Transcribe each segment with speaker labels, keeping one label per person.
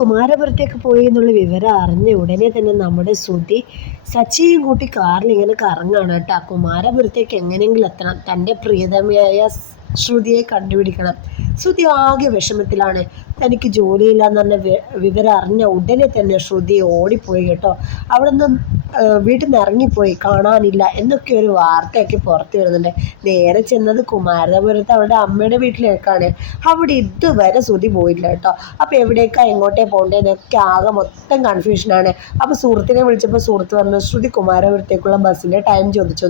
Speaker 1: കുമാരപുരത്തേക്ക് പോയി എന്നുള്ള വിവരം അറിഞ്ഞ ഉടനെ തന്നെ നമ്മുടെ ശ്രുതി സച്ചിയും കൂട്ടി കാറിൽ ഇങ്ങനെ കറങ്ങാണ് കേട്ടോ. കുമാരപുരത്തേക്ക് എങ്ങനെയെങ്കിലും എത്തണം. തന്റെ പ്രിയതമയായ ശ്രുതിയെ കണ്ടുപിടിക്കണം. ശ്രുതി ആകെ വിഷമത്തിലാണ്. തനിക്ക് ജോലിയില്ല എന്ന് പറഞ്ഞ വിവരം അറിഞ്ഞ ഉടനെ തന്നെ ശ്രുതി ഓടിപ്പോയി കേട്ടോ. അവിടെ നിന്ന് വീട്ടിൽ നിന്ന് ഇറങ്ങിപ്പോയി. കാണാനില്ല എന്നൊക്കെ ഒരു വാർത്തയൊക്കെ പുറത്തു വരുന്നുണ്ട്. നേരെ ചെന്നത് കുമാരപുരത്ത് അവരുടെ അമ്മയുടെ വീട്ടിലേക്കാണ്. അവിടെ ഇതുവരെ ശ്രുതി പോയില്ല കേട്ടോ. അപ്പോൾ എവിടേക്കാ എങ്ങോട്ടേ പോകേണ്ടതെന്നൊക്കെ ആകെ മൊത്തം കൺഫ്യൂഷനാണ്. അപ്പോൾ സുഹൃത്തിനെ വിളിച്ചപ്പോൾ സുഹൃത്ത് പറഞ്ഞു ശ്രുതി കുമാരപുരത്തേക്കുള്ള ബസ്സിന്റെ ടൈം ചോദിച്ചു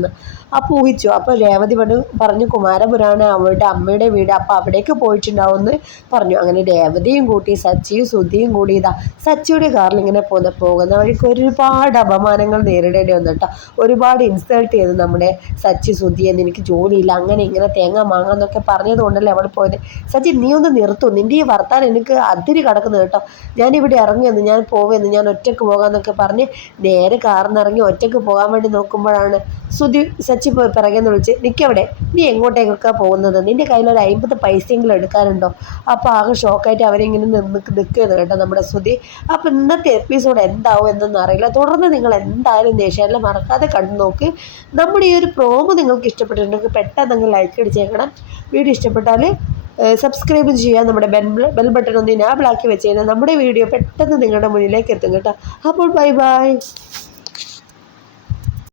Speaker 1: അപ്പോൾ ഊഹിച്ചു. അപ്പോൾ രേവതി പറഞ്ഞു കുമാരപുരമാണ് അവളുടെ അമ്മയുടെ വീട്. അപ്പോൾ അവിടേക്ക് പോയിട്ടുണ്ടാവും എന്ന് പറഞ്ഞു. അങ്ങനെ രേവതിയും കൂട്ടി സച്ചിയും സുധിയും കൂടി ഇതാ സച്ചിയുടെ കാറിൽ ഇങ്ങനെ പോകുന്ന പോകുന്ന വഴിക്ക് ഒരുപാട് അപമാനങ്ങൾ നേരിടേണ്ടി വന്നു കേട്ടോ ഒരുപാട് ഇൻസൾട്ട് ചെയ്തു നമ്മുടെ സച്ചി സുധി എന്ന് എനിക്ക് ജോലിയില്ല അങ്ങനെ ഇങ്ങനെ തേങ്ങ മാങ്ങ എന്നൊക്കെ പറഞ്ഞതുകൊണ്ടല്ലേ അവിടെ പോയത്. സച്ചി നീ ഒന്ന് നിർത്തു നിന്റെ ഈ വർത്താൻ എനിക്ക് അതിരി കിടക്കുന്നു കേട്ടോ. ഞാനിവിടെ ഇറങ്ങിയെന്ന് ഞാൻ പോവുമെന്ന് ഞാൻ ഒറ്റയ്ക്ക് പോകാമെന്നൊക്കെ പറഞ്ഞ് നേരെ നിന്ന് ഇറങ്ങി ഒറ്റയ്ക്ക് പോകാൻ വേണ്ടി നോക്കുമ്പോഴാണ് സുധി സച്ചി പോയി പിറകെ വിളിച്ച് നിൽക്കവിടെ നീ എങ്ങോട്ടേക്കൊക്കെ പോകുന്നത്? നിന്റെ കയ്യിലൊരു അമ്പത് പൈസയെങ്കിലും എടുക്കാനുണ്ടോ അപ്പോൾ ആകെ ഷോക്കായിട്ട് അവരിങ്ങനെ നിന്ന് നിൽക്കുന്നത് കേട്ടോ നമ്മുടെ ശ്രുതി. അപ്പോൾ ഇന്നത്തെ എപ്പിസോഡ് എന്താവും എന്നൊന്നും അറിയില്ല. തുടർന്ന് നിങ്ങൾ എന്തായാലും ദേഷ്യമല്ല മറക്കാതെ കണ്ടു നോക്കി. നമ്മുടെ ഈ ഒരു പ്രോമോ നിങ്ങൾക്ക് ഇഷ്ടപ്പെട്ടിട്ടുണ്ടെങ്കിൽ പെട്ടെന്ന് നിങ്ങൾ ലൈക്ക് അടിച്ചേക്കണം. വീഡിയോ ഇഷ്ടപ്പെട്ടാൽ സബ്സ്ക്രൈബ് ചെയ്യുക നമ്മുടെ ബെൽ ബെൽ ബട്ടൺ ഒന്ന് ഇനാബിളാക്കി വെച്ച് കഴിഞ്ഞാൽ നമ്മുടെ വീഡിയോ പെട്ടെന്ന് നിങ്ങളുടെ മുന്നിലേക്ക് എത്തും കേട്ടോ. അപ്പോൾ ബൈ ബൈ